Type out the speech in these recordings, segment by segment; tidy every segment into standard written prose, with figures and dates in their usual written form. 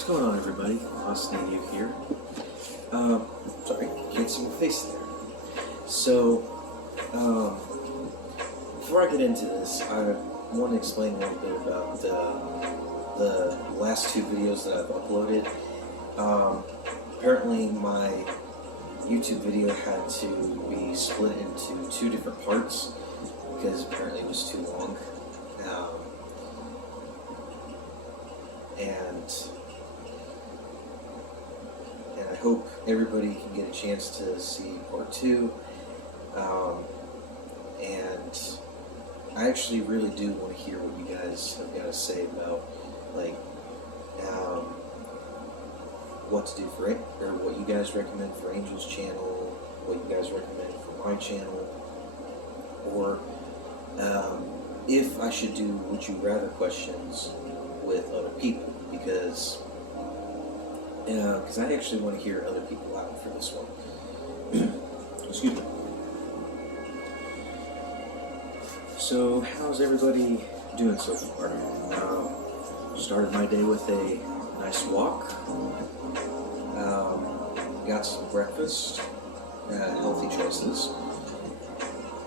What's going on, everybody? Austin you here. Sorry, can't see my face there. So, before I get into this, I want to explain a little bit about the last two videos that I've uploaded. Apparently, my YouTube video had to be split into two different parts because apparently it was too long. And I hope everybody can get a chance to see part two. And I actually really do want to hear what you guys have got to say about, like, what to do for it, or what you guys recommend for Angel's channel, what you guys recommend for my channel, or if I should do would you rather questions with other people, because I actually want to hear other people out for this one. Excuse me. So, how's everybody doing so far? Started my day with a nice walk. Got some breakfast, healthy choices,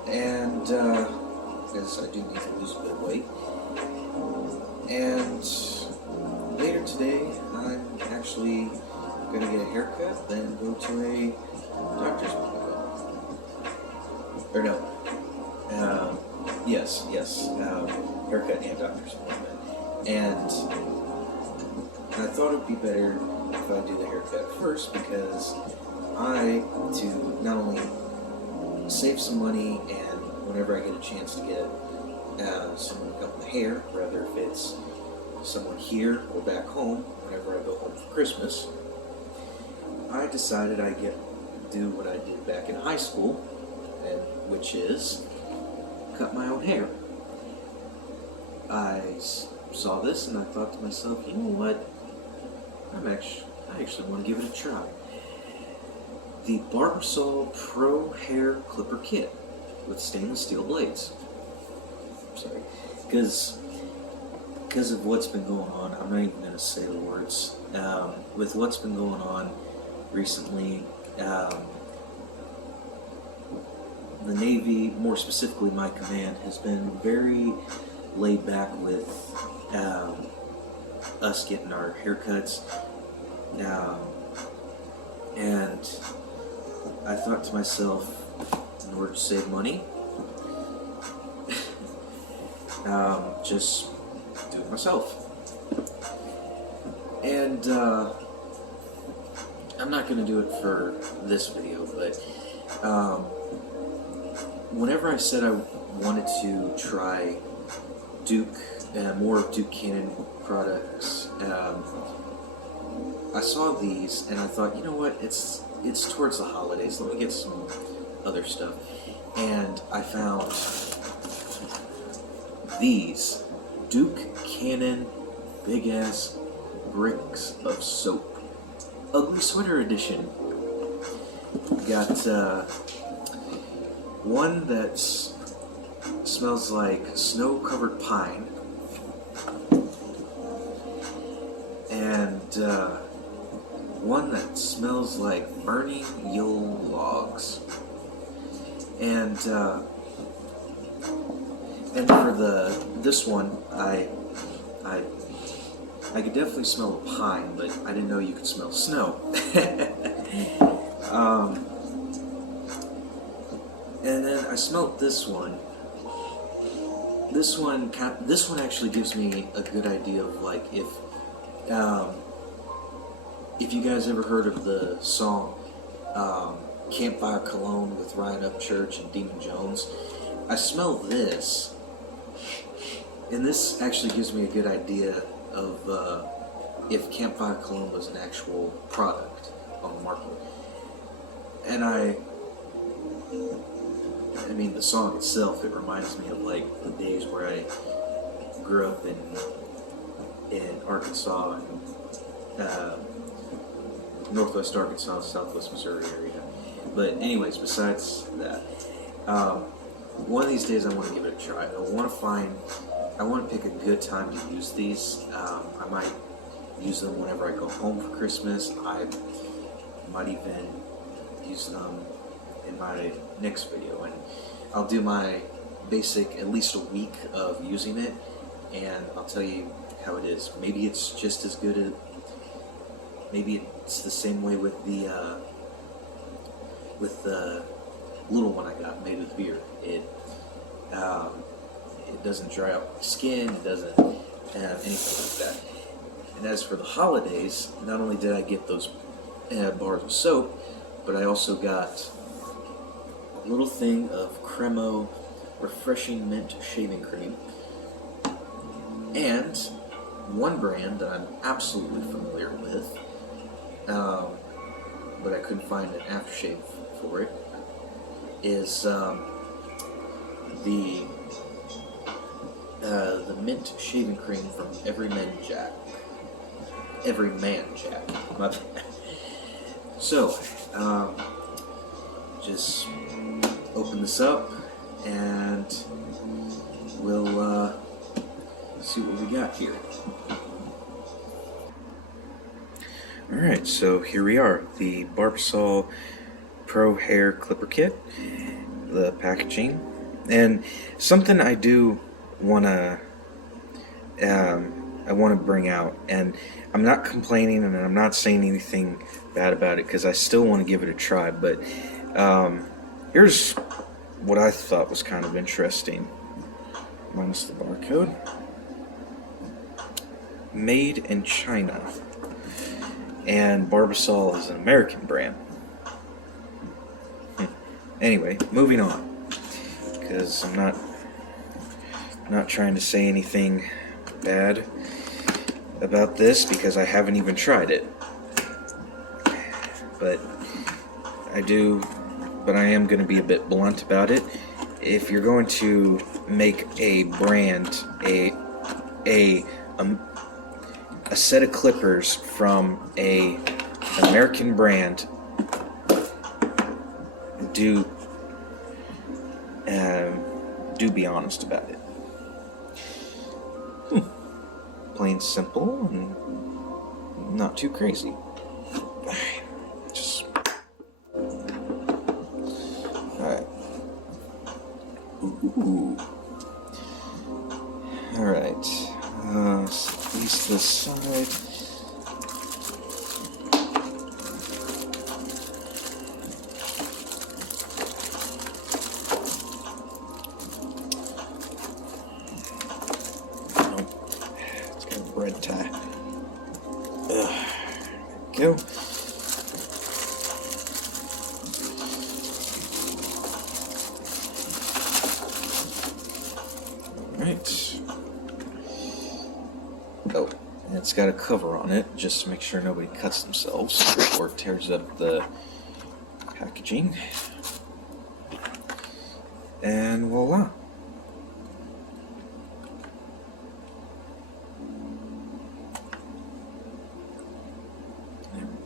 and because I do need to lose a bit of weight. And later today, I'm actually going to get a haircut, then go to a doctor's appointment. Or no, yes, haircut and doctor's appointment. And I thought it would be better if I do the haircut first, because to not only save some money, and whenever I get a chance to get someone to cut my hair, whether if it's someone here or back home, whenever I go home for Christmas, I decided I'd do what I did back in high school, and which is cut my own hair. I saw this and I thought to myself, you know what? I actually want to give it a try. The Barbasol Pro Hair Clipper Kit with stainless steel blades. Sorry, because of what's been going on, I'm not even going to say the words. With what's been going on recently, the Navy, more specifically my command, has been very laid back with us getting our haircuts. And I thought to myself, in order to save money, just do it myself. And I'm not going to do it for this video, but whenever I said I wanted to try more of Duke Cannon products, I saw these and I thought, you know what, it's towards the holidays, let me get some other stuff. And I found these Duke Cannon big ass bricks of soap, ugly sweater edition. Got one that smells like snow-covered pine, and one that smells like burning Yule logs. And for this one, I could definitely smell a pine, but I didn't know you could smell snow. And then I smelled this one. This one actually gives me a good idea of, like, if you guys ever heard of the song Campfire Cologne with Ryan Upchurch and Demon Jones. I smell this, and this actually gives me a good idea of if Campfire Cologne was an actual product on the market. And I mean, the song itself, it reminds me of, like, the days where I grew up in Arkansas and Northwest Arkansas, Southwest Missouri area. But anyways, besides that, one of these days I want to give it a try. I want to pick a good time to use these. I might use them whenever I go home for Christmas. I might even use them in my next video, and I'll do my basic at least a week of using it, and I'll tell you how it is. Maybe it's just as good as, maybe it's the same way with the little one I got made with beer. It doesn't dry out my skin, it doesn't have anything like that. And as for the holidays, not only did I get those bars of soap, but I also got a little thing of Cremo Refreshing Mint Shaving Cream, and one brand that I'm absolutely familiar with, but I couldn't find an aftershave for it, is the mint shaving cream from Everyman Jack. My bad. So, just open this up and we'll see what we got here. Alright, so here we are, the Barbasol Pro Hair Clipper Kit, the packaging, and something I do want to bring out, and I'm not complaining and I'm not saying anything bad about it because I still want to give it a try, but here's what I thought was kind of interesting, minus the barcode. Made in China, and Barbasol is an American brand. Anyway, moving on, because I'm not trying to say anything bad about this because I haven't even tried it. But I am going to be a bit blunt about it. If you're going to make a brand, a set of clippers from an American brand, do be honest about it. Plain simple and not too crazy. Just alright. Ooh. Alright. Squeeze this side. Red tie. There we go. Alright. Oh, and it's got a cover on it just to make sure nobody cuts themselves or tears up the packaging. And voila.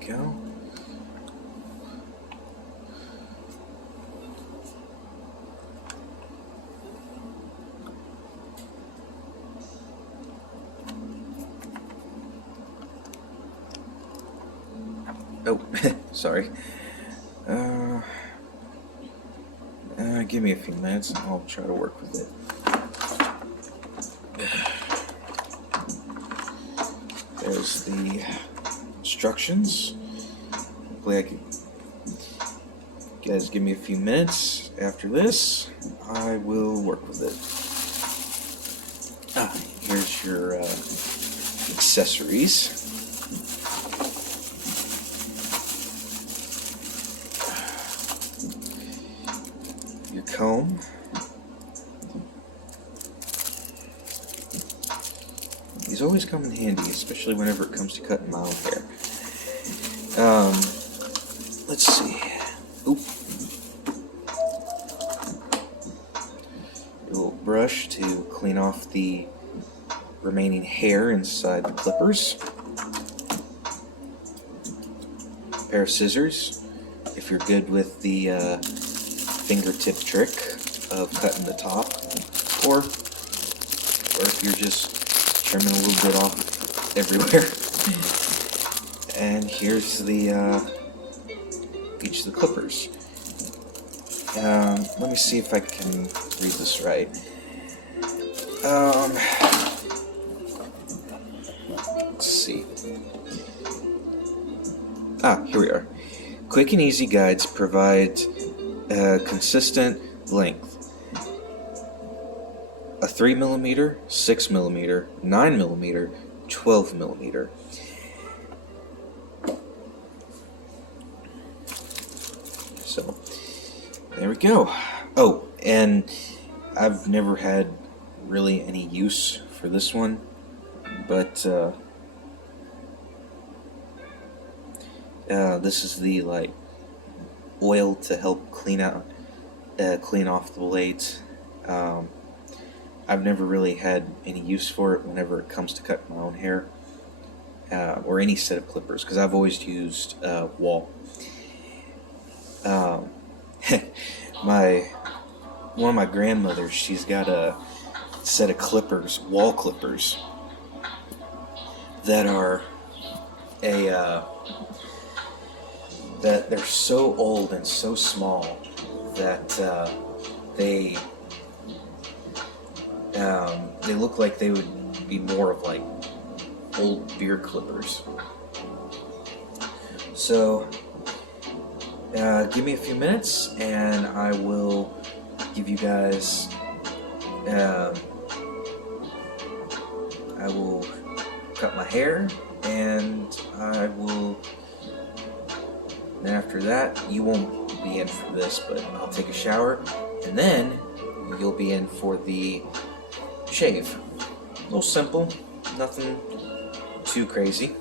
Go. Oh, sorry. Give me a few minutes and I'll try to work with it. There's the instructions. Hopefully I can. Guys, give me a few minutes. After this, I will work with it. Here's your accessories. Your comb. These always come in handy, especially whenever it comes to cutting my own hair. Let's see. Oop. A little brush to clean off the remaining hair inside the clippers. A pair of scissors, if you're good with the fingertip trick of cutting the top, or if you're just trimming a little bit off everywhere. And here's the each of the clippers. Let me see if I can read this right. Let's see. Here we are. Quick and easy guides provide consistent length. A 3mm, 6mm, 9mm, 12mm. So, there we go. Oh, and I've never had really any use for this one, but this is the oil to help clean off the blades. I've never really had any use for it whenever it comes to cutting my own hair or any set of clippers, because I've always used wall. One of my grandmothers, she's got a set of clippers, wall clippers, that are that they're so old and so small that they look like they would be more of like old beer clippers. So give me a few minutes and I will give you guys I will cut my hair, and then after that, you won't be in for this, but I'll take a shower, and then you'll be in for the shave. A little simple, nothing too crazy.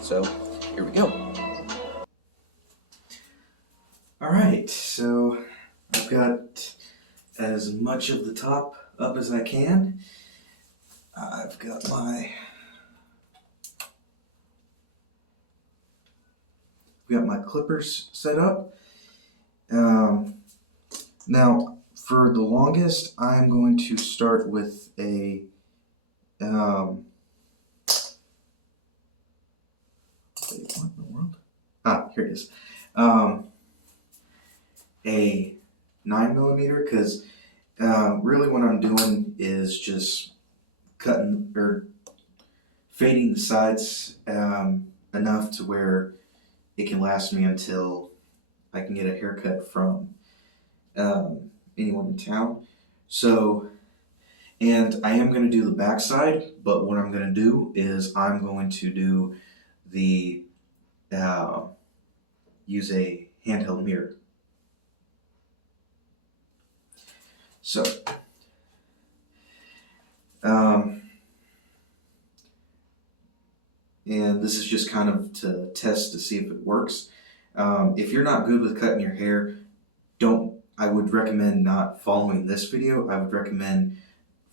So, here we go. Alright, so I've got as much of the top up as I can. I've got my clippers set up. Now, for the longest, I'm going to start with a wait, what in the world? Here it is. A 9mm, because really what I'm doing is just cutting or fading the sides enough to where it can last me until I can get a haircut from anyone in town. So, and I am going to do the backside, but what I'm going to do is I'm going to do the use a handheld mirror. So, and this is just kind of to test to see if it works. If you're not good with cutting your hair, I would recommend not following this video. I would recommend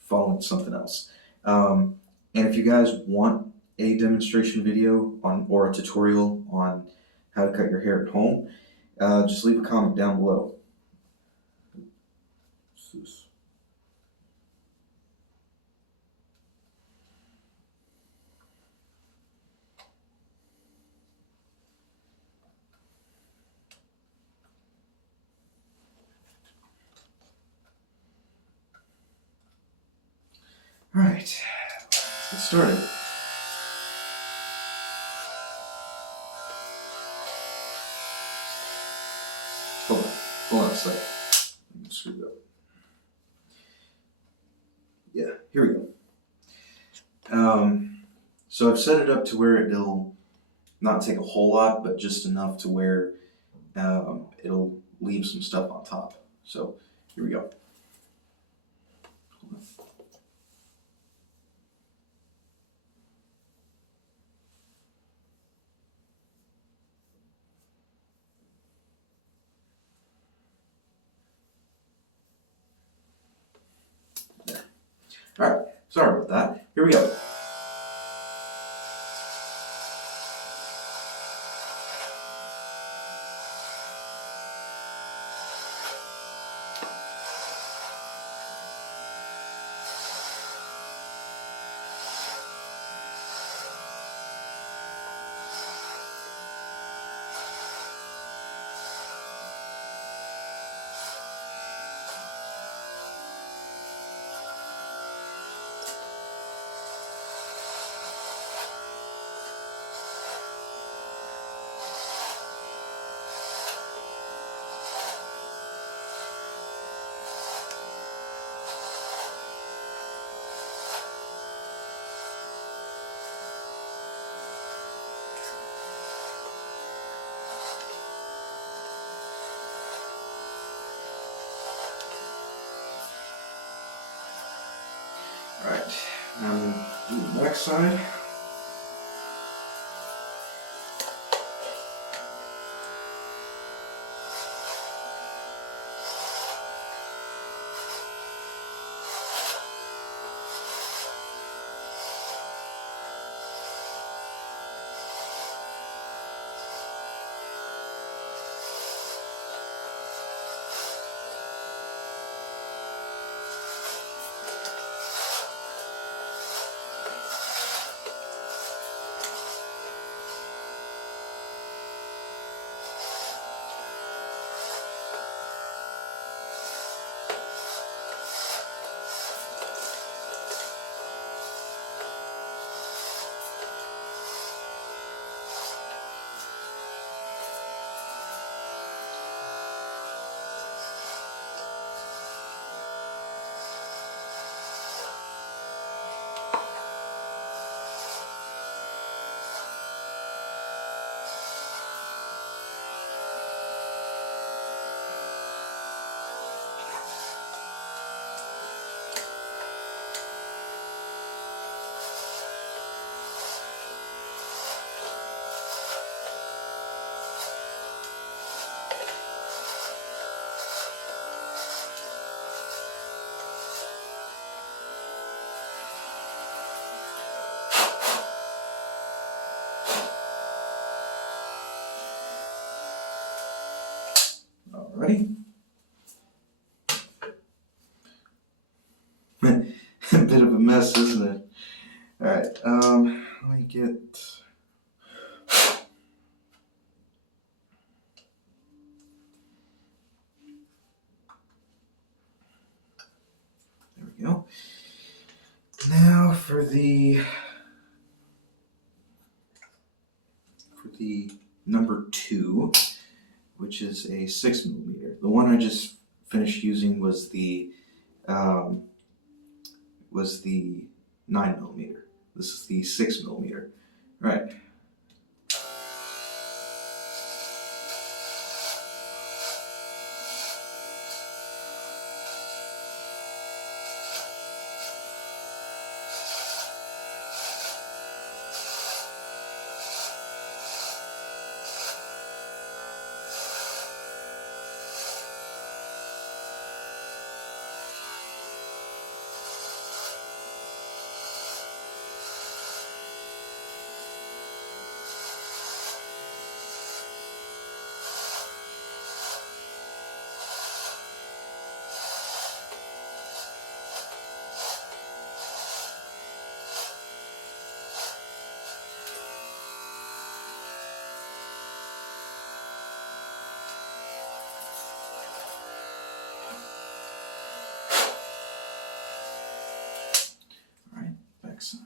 following something else. And if you guys want a demonstration video or a tutorial on how to cut your hair at home, just leave a comment down below. Alright, let's get started. Hold on a sec. Let me screw it up. Yeah, here we go. So I've set it up to where it'll not take a whole lot, but just enough to where it'll leave some stuff on top. So here we go. Alright, sorry about that. Here we go. backside. Alrighty. A bit of a mess, isn't it? Alright, let me get... There we go. Now for the number 2, which is a 6mm. The one I just finished using was the 9mm. This is the 6mm. All right. Backside.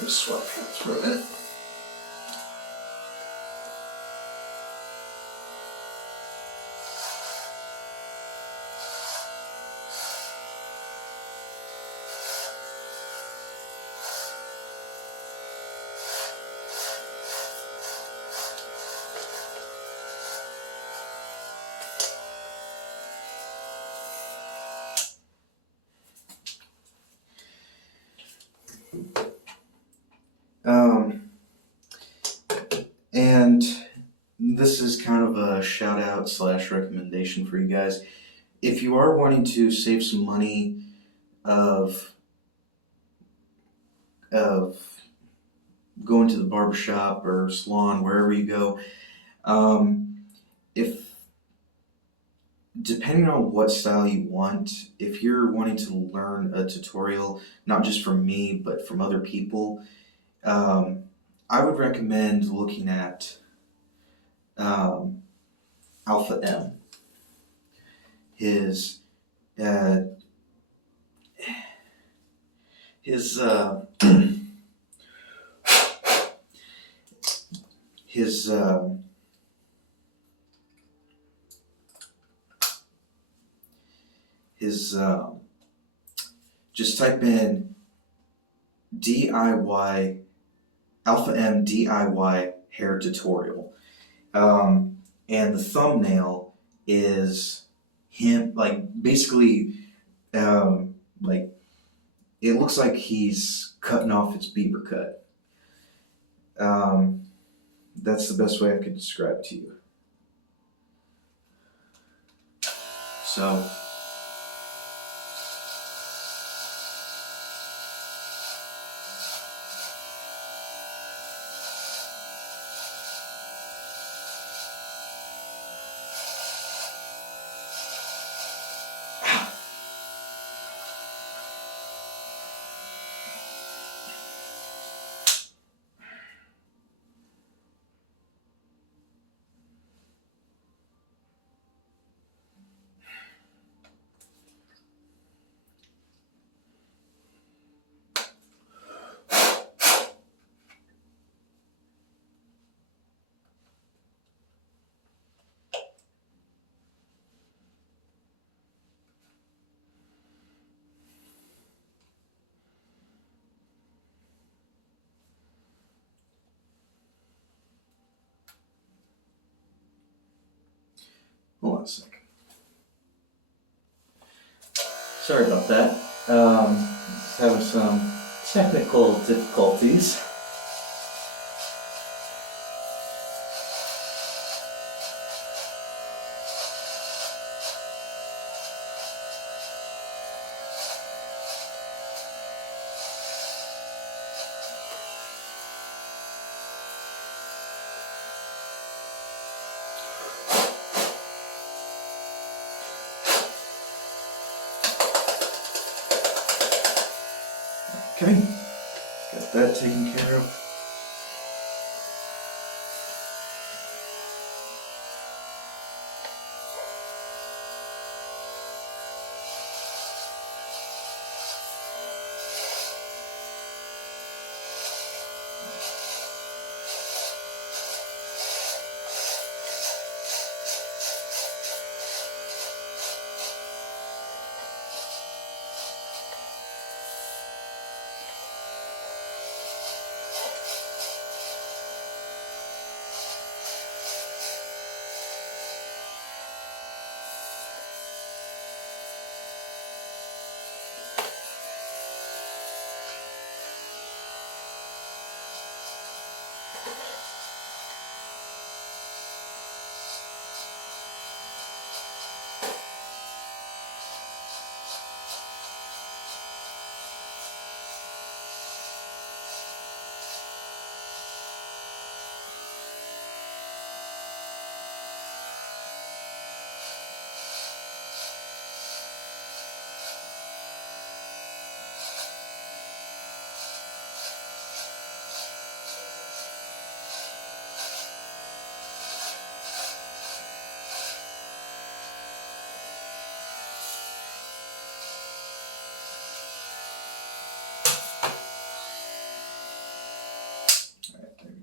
Just swap hands for a minute. And this is kind of a shout out / recommendation for you guys. If you are wanting to save some money of going to the barbershop or salon, wherever you go, if depending on what style you want, if you're wanting to learn a tutorial, not just from me, but from other people, I would recommend looking at Alpha M. His his his his just type in DIY Alpha M DIY hair tutorial, and the thumbnail is him, like, basically, like, it looks like he's cutting off his beaver cut. That's the best way I could describe it to you. So, hold on a second. Sorry about that. Just having some technical difficulties. Okay, got that taken care of.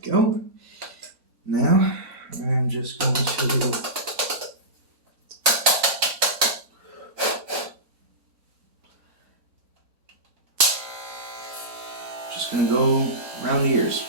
Go. Now I'm just going to go around the ears.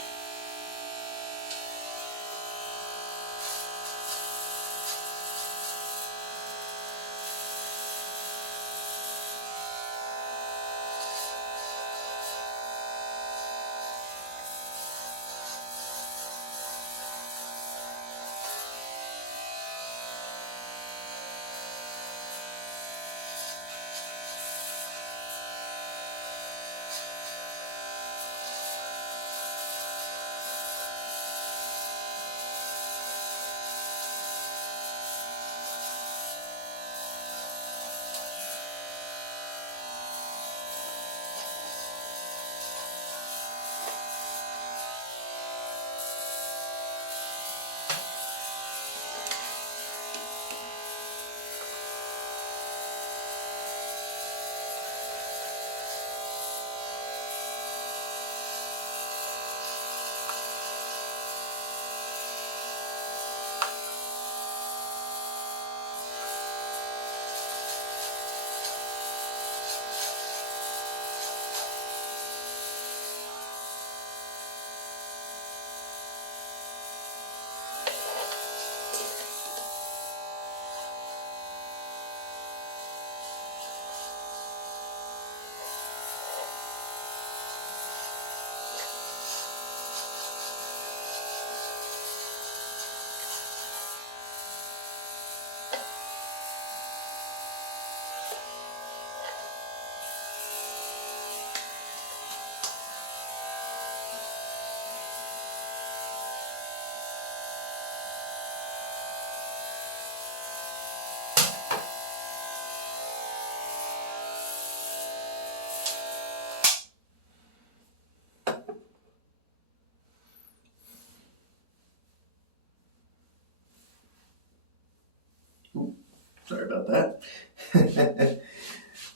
Sorry about that.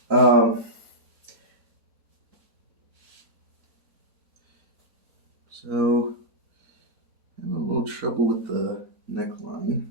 um, so, I have a little trouble with the neckline.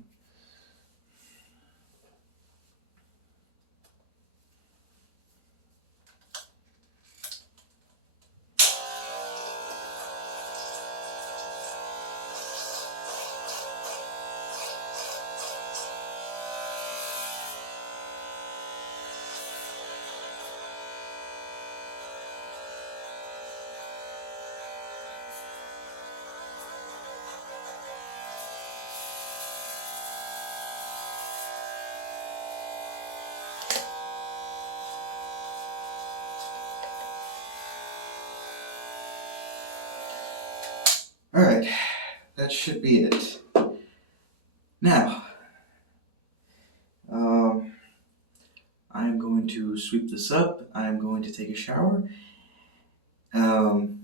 Alright, that should be it. Now, I'm going to sweep this up, I'm going to take a shower, and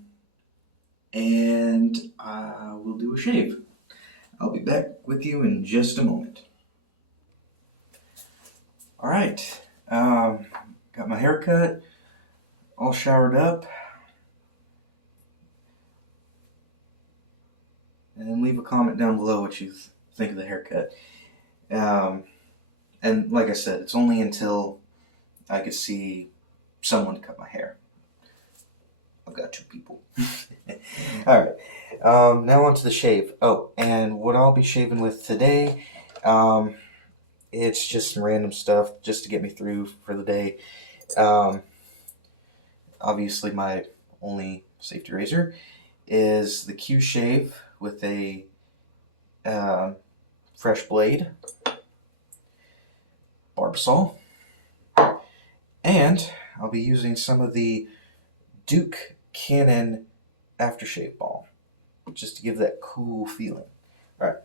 we'll do a shave. I'll be back with you in just a moment. Alright, got my hair cut, all showered up, and leave a comment down below what you think of the haircut. And like I said, it's only until I could see someone cut my hair. I've got 2 people. Alright, now on to the shave. Oh, and what I'll be shaving with today, it's just some random stuff just to get me through for the day. Obviously my only safety razor is the Q Shave with a fresh blade, Barbasol, and I'll be using some of the Duke Cannon aftershave balm just to give that cool feeling. Alright,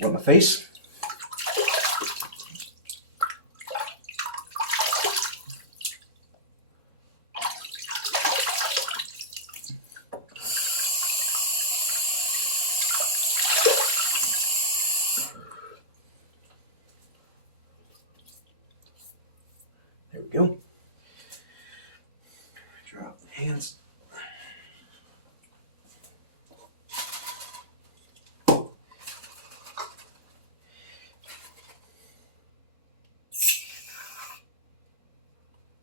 wet my face. There we go. Drop the hands. I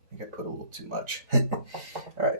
think I put a little too much. Alright.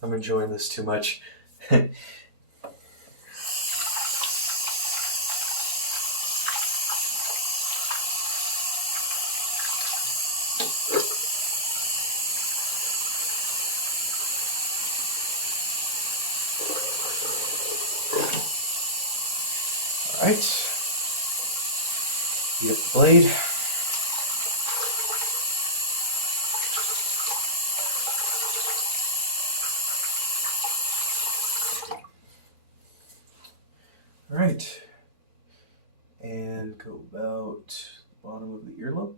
I'm enjoying this too much. Alright, heat up the blade. Alright, and go about the bottom of the earlobe.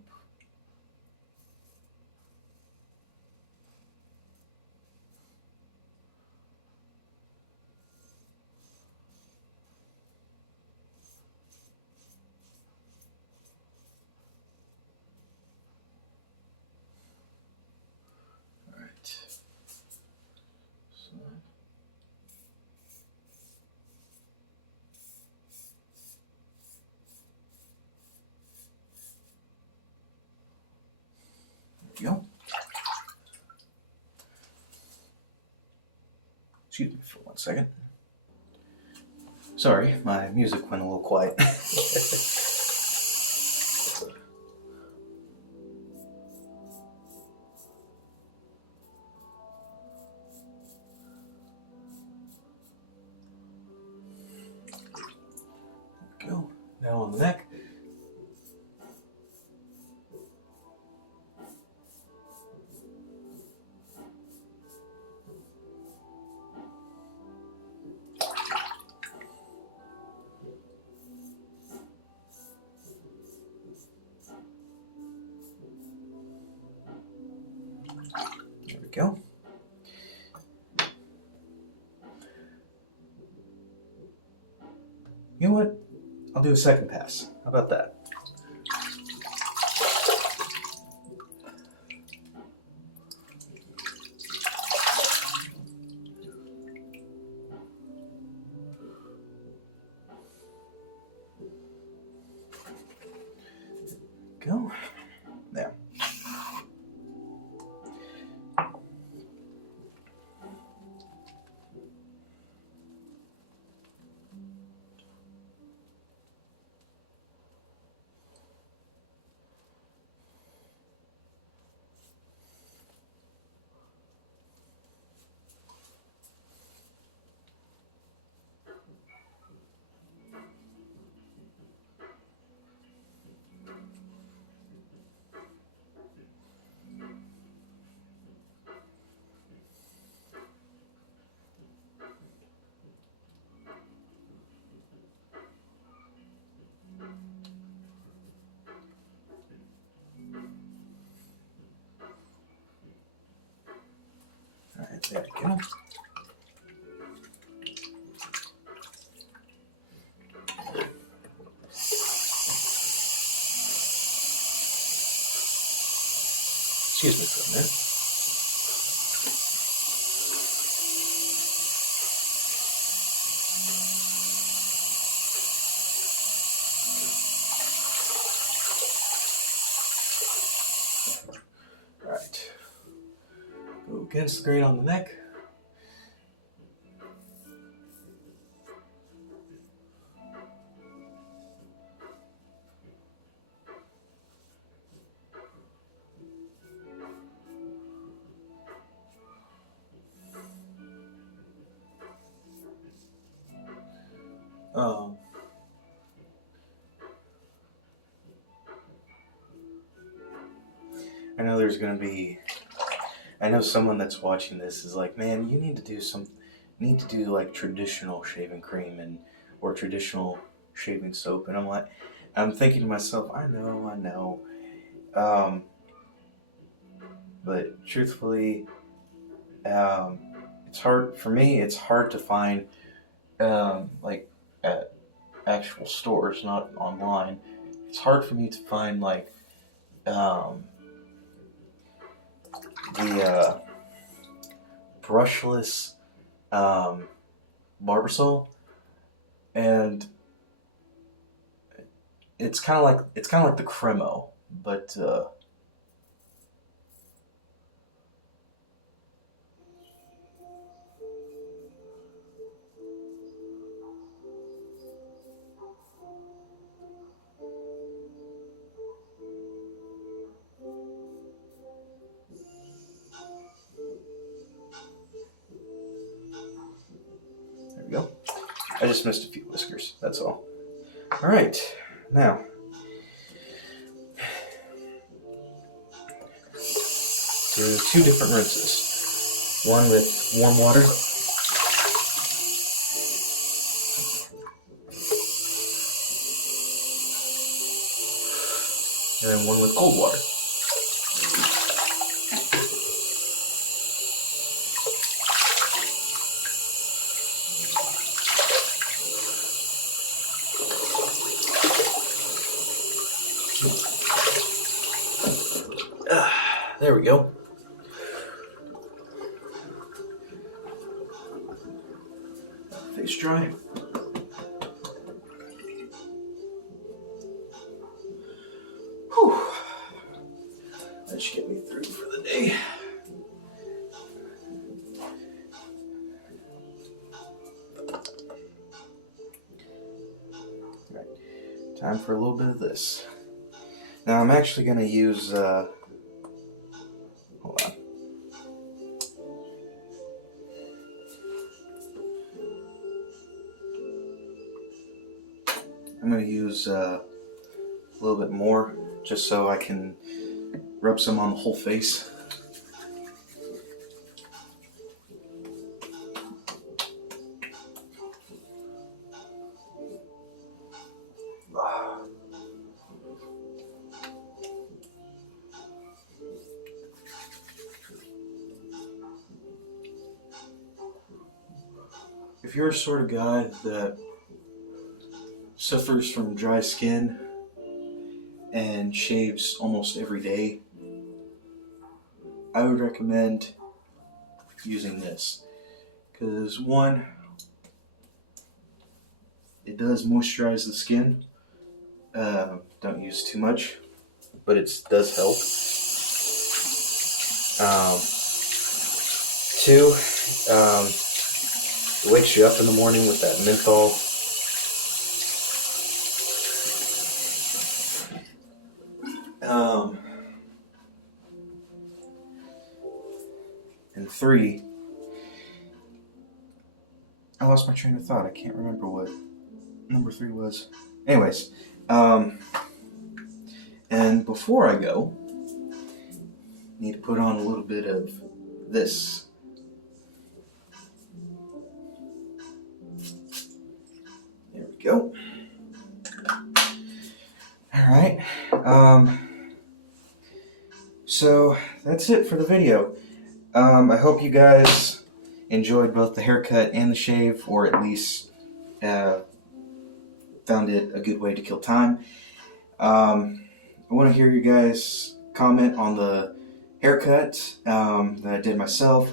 Go. Excuse me for 1 second. Sorry, my music went a little quiet. Go. Now on the neck. There we go. You know what? I'll do a second pass. How about that? Go. There. Alright, there we go. Excuse me for a minute. Alright. Go against the grain on the neck. I know there's gonna be. I know someone that's watching this is like, man, you need to do like traditional shaving cream or traditional shaving soap, and I'm thinking to myself, I know, but truthfully, it's hard for me. It's hard to find like at actual stores, not online. It's hard for me to find like the brushless Barbasol, and it's kind of like the Cremo, but there we go. I just missed a few whiskers. That's all. All right, now. Do 2 different rinses. One with warm water. And then one with cold water. There we go. Face dry. Whew. That should get me through for the day. for a little bit of this. Now I'm actually going to use, hold on. I'm going to use a little bit more just so I can rub some on the whole face. If you're a sort of guy that suffers from dry skin and shaves almost every day, I would recommend using this. Because one, it does moisturize the skin. Don't use too much, but it does help. Two, it wakes you up in the morning with that menthol. And three, I lost my train of thought. I can't remember what number 3 was. Anyways, and before I go, need to put on a little bit of this. There we go. Alright, so that's it for the video. I hope you guys enjoyed both the haircut and the shave, or at least found it a good way to kill time. I want to hear you guys comment on the haircut that I did myself.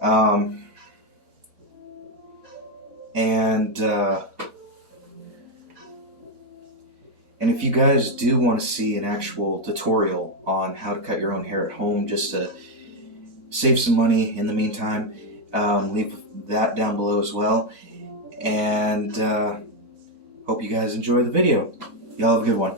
And if you guys do want to see an actual tutorial on how to cut your own hair at home just to save some money in the meantime, leave that down below as well. And hope you guys enjoy the video. Y'all have a good one.